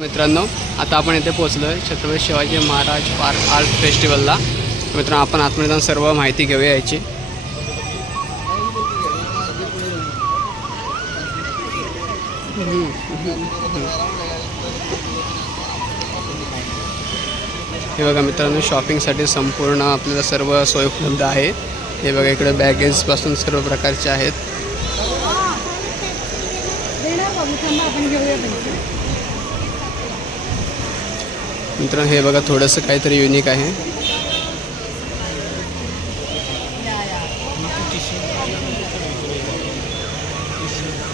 मित्रांनो आता आपण इथे पोहोचलो आहे छत्रपती शिवाजी महाराज पार्क आर्ट फेस्टिवलला. मित्रांनो आपण आतमध्ये जाऊन सर्व माहिती घेऊया याची. हे बघा मित्रांनो शॉपिंगसाठी संपूर्ण आपल्याला सर्व सोय उपलब्ध आहे. हे बघा इकडे बॅगेजपासून सर्व प्रकारचे आहेत. मित्रांनो, हे बघा, थोडंसं काहीतरी युनिक आहे.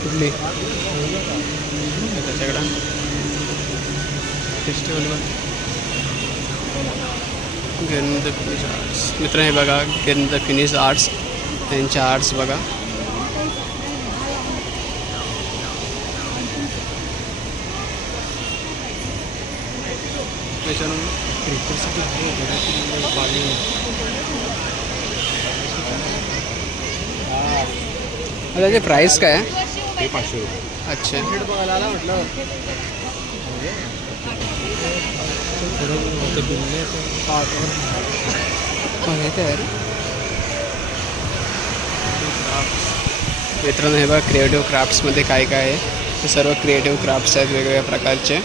कुठली? गिरन द फिनिश आर्ट्स मित्र हे गिरन द फिनिश आर्ट्स त्यांचे आर्ट्स त्याच्यानंतर त्याची प्राईस काय आहे ते पाचशे रुपये. अच्छा. हे काय रे? मित्रांनो हे बघा क्रिएटिव्ह क्राफ्ट्समध्ये काय काय आहे? हे सर्व क्रिएटिव्ह क्राफ्ट्स आहेत वेगवेगळ्या प्रकारचे.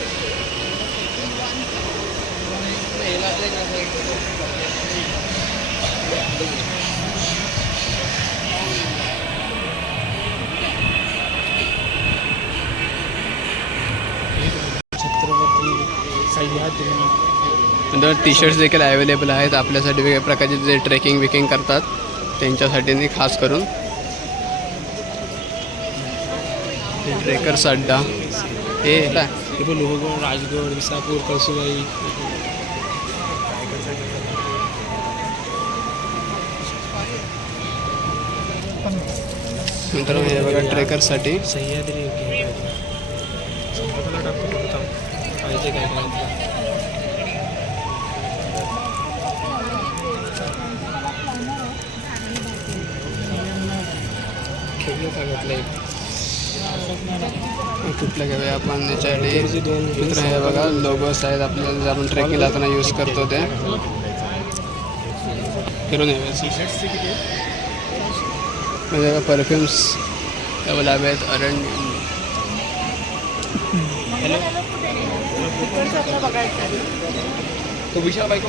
नंतर टी शर्ट्स देखील अवेलेबल आहेत. आपल्यासाठी वेगवेगळ्या प्रकारचे जे ट्रेकिंग विकिंग करतात त्यांच्यासाठी खास करून. ट्रेकर्स अड्डा हे लोहगड राजगड विसापूर कळसुबाई. नंतर हे बघा ट्रेकरसाठी सह्याद्री. पाहिजे काय काय खेळलं सांगितलं एक कुठलं घेऊया आपण याच्यासाठी मित्र हे बघा लोगोस आहेत आपल्याला जे आपण ट्रेकिंग लावताना यूज करतो ते. फिरून म्हणजे परफ्युम्स अवेलेबल आहेत अरण हॅलो. बघायचं तो विशाल बायको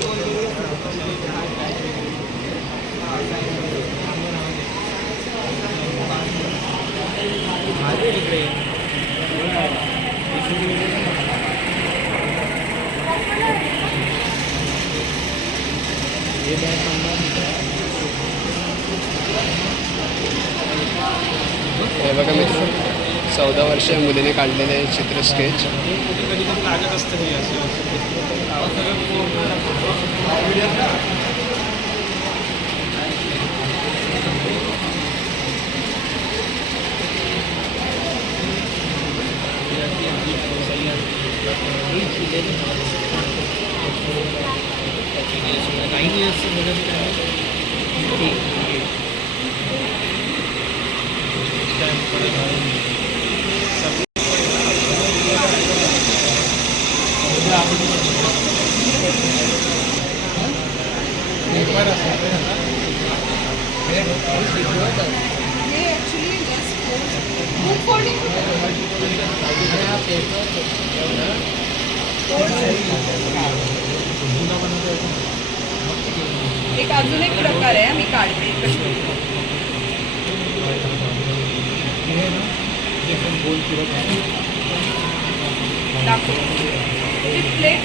हे बघा मित्र चौदा वर्षीय मुलीने काढलेले चित्र स्केच लागत असतं असं काही नाही काय एक अजून एक प्रकार आहे मी काढते. कशी दाखव प्लेट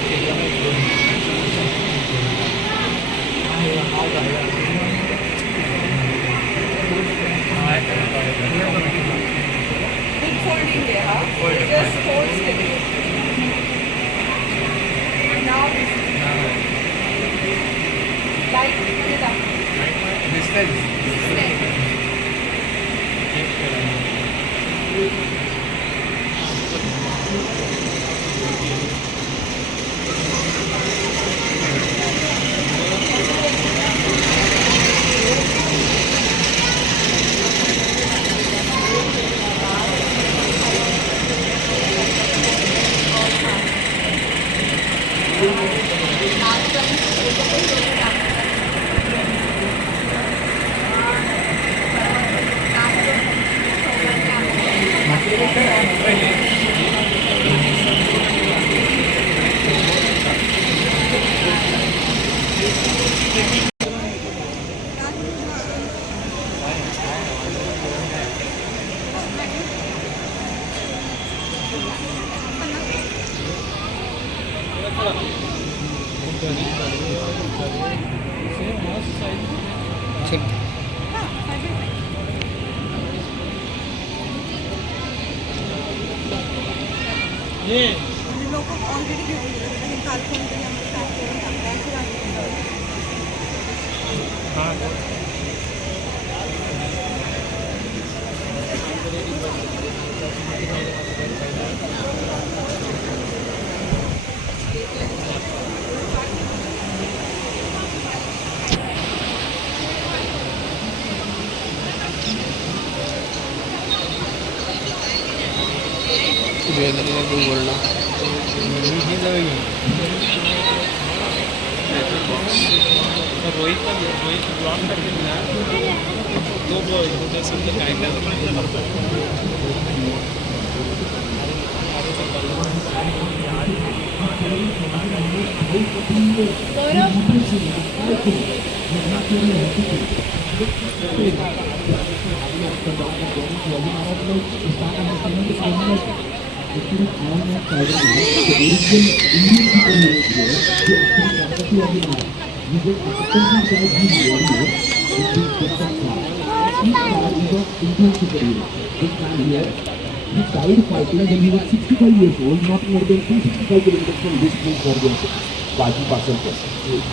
दाखव. लोक ज्वेलरी आहे पूर्ण रोहित पण रोहित ब्लॉग टाकेल ना तो बघ तो समजा काय काय He started fighting when he was 65 years old, not more than 265 kilometers from this place where they are Baji Pasalkar.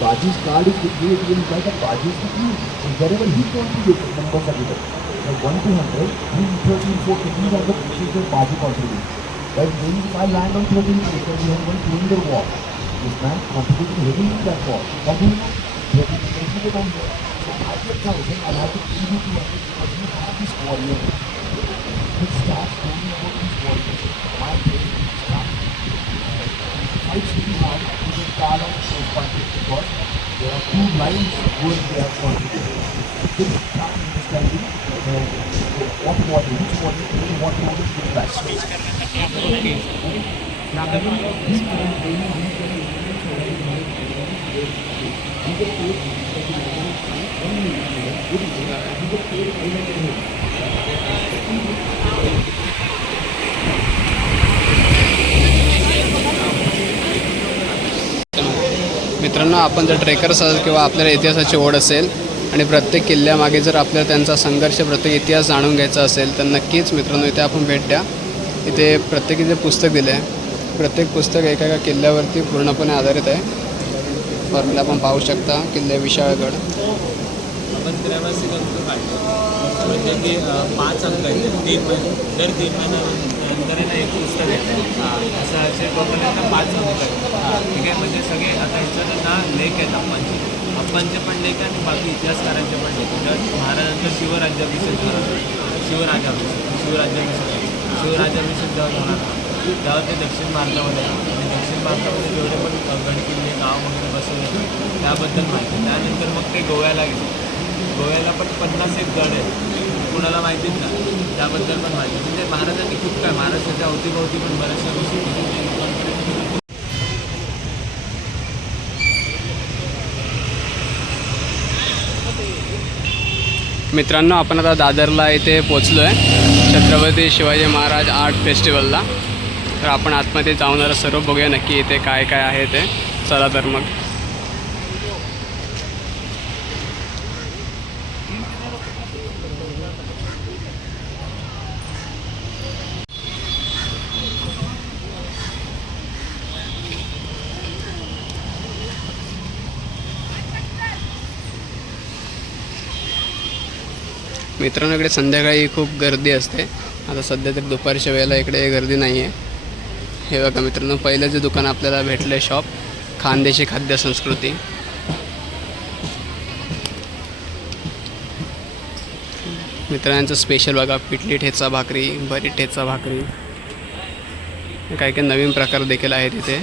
Baji's card is with me, it will write a Baji's with me. And wherever he contributed, numbers are given. From 1 to 100, 3, 13, 14, these are the places where Baji contributed. But when if I land on 13 place, then we have one cylinder war. This man contributed heavily that war. But he contributed on there. So I get thousand, I'll have to give you 200 because you have this warrior. It starts going about these warriors. My brain starts fights really hard to get card of parties because there are two lines going there. that quantity. This start understanding uh, what model, which model, what model is the best? Okay. Now, the we can training, we can implement we can create one minute, we can create payment मित्रांनो आपण जर trekkers असाल किंवा आपल्याला इतिहासाची ओढ असेल आणि प्रत्येक किल्ल्यामागे जर आपल्याला त्यांचा संघर्ष प्रत्येक इतिहास जाणून घ्यायचा असेल तर नक्कीच मित्रांनो इथे आपण भेट द्या. इथे प्रत्येकी जे पुस्तक दिलं आहे प्रत्येक पुस्तक एका एका किल्ल्यावरती पूर्णपणे आधारित आहे. वरला आपण पाहू शकता किल्ले विशाळगड आपण काढतो म्हणजे पाच अंक आहेत. दर तीन आहे ना एक पुस्तक आहे. असं असे टोटल ना पाच अंक आहेत. ठीक आहे म्हणजे सगळे आता ह्याच्यात ना लेख आहेत अप्पांचे. अप्पांचे पण लेख आणि बाकी इतिहासकारांचे पण लेख तर महाराजांचा शिवराज्याभिषेक झाला. शिवराजाभिषेक शिवराज्याभिषेक शिवराज्याभिषेक जेव्हा होणार तेव्हा ते दक्षिण भारतामध्ये आणि दक्षिण भारतामध्ये जेवढे पण गड किल्ले गाव वगैरे बसवले त्याबद्दल माहिती त्यानंतर मग ते गोव्याला गेले. गोव्याला पण पन्नास एक गड आहेत. कुणाला माहितीच का? त्याबद्दल पण माहिती म्हणजे महाराजांनी खूप काय? महाराष्ट्राच्या अवतीभोवती पण बऱ्याचशा गोष्टी मित्रांनो आपण आता दादरला इथे पोचलो आहे छत्रपती शिवाजी महाराज आर्ट फेस्टिवलला. तर आपण आतमध्ये जाऊन सर्व बघूया नक्की इथे काय काय आहे ते. चला तर मग. मित्रांनो इकडे संध्याकाळी खूप गर्दी असते. आता सध्या तरी दुपारच्या वेळेला इकडे गर्दी नाही आहे हे बघा मित्रांनो पहिलं जे दुकान आपल्याला भेटलं आहे शॉप खानदेशी खाद्य संस्कृती. मित्रांचं स्पेशल बघा पिठली ठेचा भाकरी भरी ठेचा भाकरी. काही काही नवीन प्रकार देखील आहेत इथे.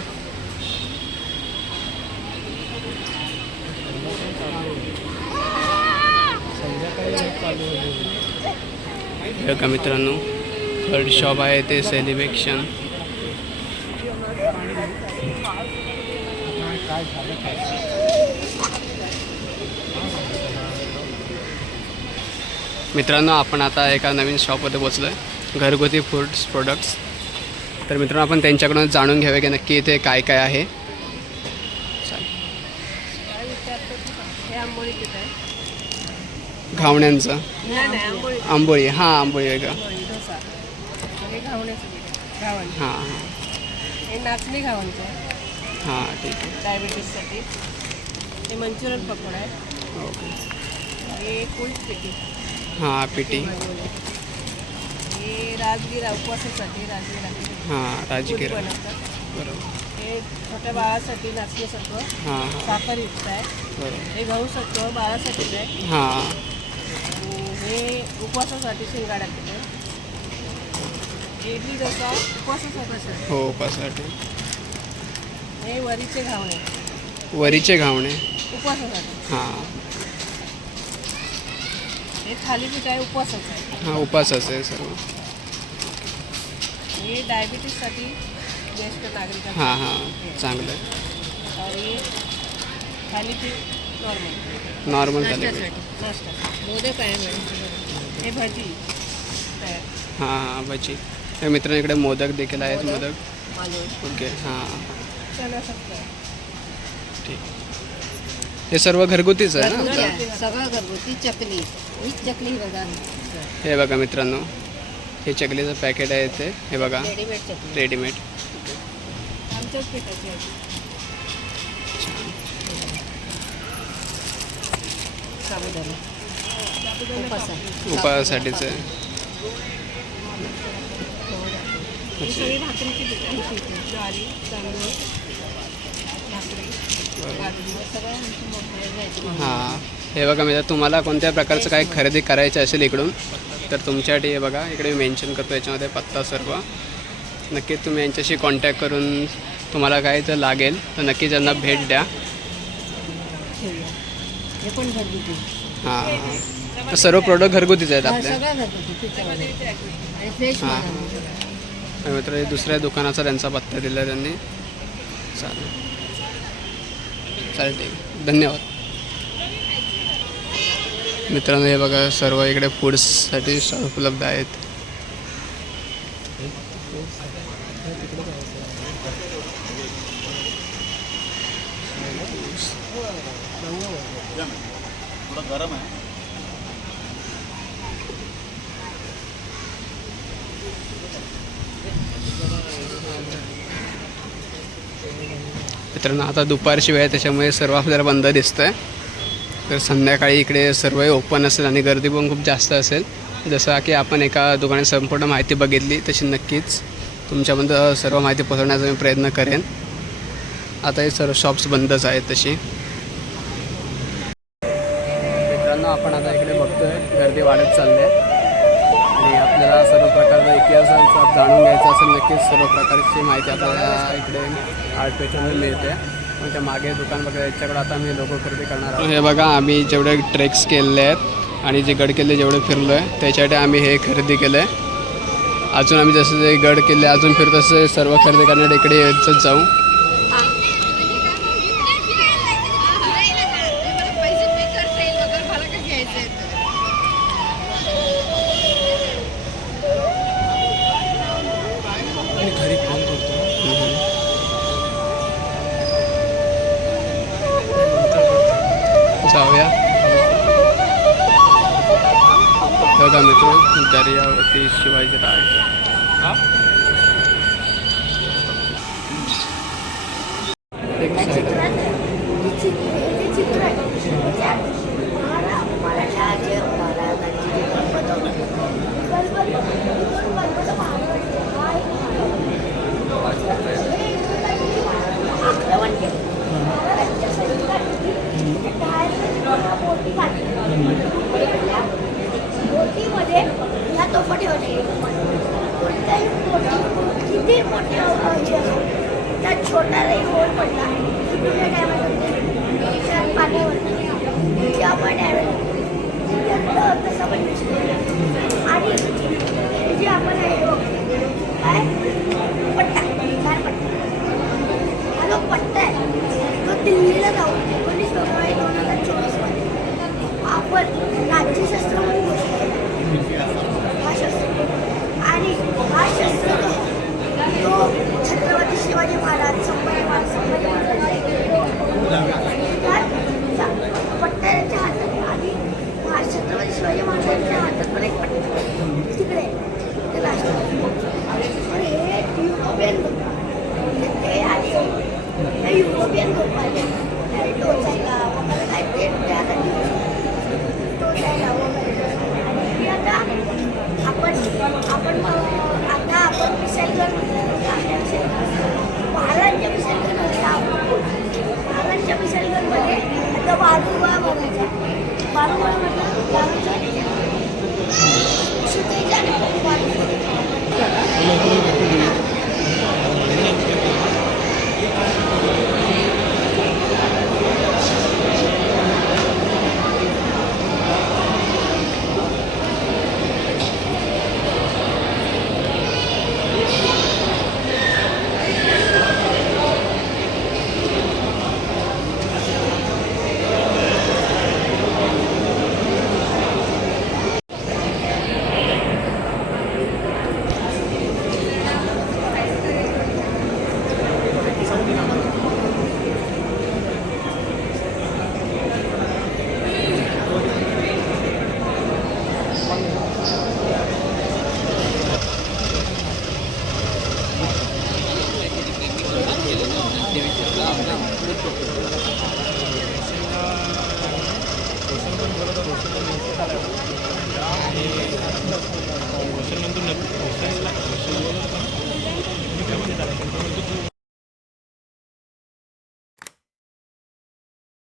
हे का मित्रांनो? थर्ड शॉप आहे ते सेलिब्रेशन मित्रांनो आपण आता एका नवीन शॉपमध्ये पोचलो आहे घरगुती फूड्स प्रोडक्ट्स तर मित्रांनो आपण त्यांच्याकडून जाणून घ्यावे की नक्की इथे काय काय आहे चालेल. काय विचारतो तू? हे आंबोळी पीठ आहे घावण्यांचं. आंबोळी हां आंबोळी डोसा हे हां. हां ठीक आहे. डायबिटीजसाठी हे मंचुरियन पकोडा आहे. ओके. हे कुल्ट पिठी हां पिटी. हे राजगिरा उपवासासाठी राजगिरा हां पुरी राजगिरा बनवतात. बरोबर. हे छोट्या बाळासाठी नाचणी सत्व हां हां. साखर युक्त आहे. बरोबर. हे गहू सत्व बाळासाठीच आहे. हां. हे उपवासासाठी शिंगाडा पीठ आहे इडली डोसा उपवासासाठी. हो उपासाठी हे वरीचे घावणे. वरीचे घावणे. उपवासासाठी. हां. हे थालीपीठ आहे उपवासाचं आहे हां उपास आहे सर्व. हे डायबिटीजसाठी ज्येष्ठ नागरिकांसाठी. हां हां चांगलं आहे. आणि थालीपीठ नॉर्मल नॉर्मल झाले नाश्त्यासाठी नाश्ता मोदक आहे मॅडम हे भजी. हां हां भजी. मित्रांनो इकडे मोदक देखील आहेत मोदक ओके हां. ठीक. हे सर्व घरगुतीच आहे ना. सगळं घरगुती चकली. ही चकली बघा. हे बघा मित्रांनो. हे चकलीचं पॅकेट आहे ते हे बघा. रेडीमेड साबुदाणा. उपास आहे. ही. हां बघा मी तुम्हाला कोणत्या प्रकारचं काय खरेदी करायचं असेल इकडून तर तुमच्यासाठी हे बघा इकडे मी मेन्शन करतो याच्यामध्ये पत्ता सर्व. नक्कीच तुम्ही यांच्याशी कॉन्टॅक्ट करून तुम्हाला काय तर लागेल तर नक्कीच त्यांना भेट द्या. हां हां. तर सर्व प्रोडक्ट घरगुतीच आहेत हा, आपले फ्रेश हां. मित्र हे दुसऱ्या दुकानाचा त्यांचा पत्ता दिला त्यांनी. चालेल. चालेल ठीक. आहे. धन्यवाद. मित्रांनो हे बघा सर्व इकडे फूड्ससाठी स्टॉल उपलब्ध आहेत. मित्रांनो आता दुपारची वेळ आहे त्याच्यामुळे सर्व आपल्याला बंद दिसतं आहे तर संध्याकाळी इकडे सर्व ओपन असेल आणि गर्दी पण खूप जास्त असेल. जसं की आपण एका दुकानात संपूर्ण माहिती बघितली तशी नक्कीच तुमच्यापर्यंत सर्व माहिती पोहोचवण्याचा मी प्रयत्न करेन. आता हे सर्व शॉप्स बंदच आहेत तशी. मित्रांनो आपण आता इकडे बघतोय गर्दी वाढत चालली आहे. आपल्याला सर्व प्रकारचा इतिहासाचा जाणून घ्यायचा असेल नक्कीच सर्व प्रकारची माहिती आपल्याला इकडे आर्ट पेजवर मिळते पण त्या मागे दुकान वगैरे याच्याकडे आता आम्ही लोक खरेदी करणार आहोत. हे बघा आम्ही जेवढे ट्रेक्स केलेले आहेत आणि जे गड किल्ले जेवढे फिरलो आहे त्याच्यासाठी आम्ही हे खरेदी केलं आहे अजून आम्ही जसं जे गड किल्ले अजून फिरतो तसे सर्व खरेदी करण्यासाठी इकडे येतच जाऊ. शिवाजी राय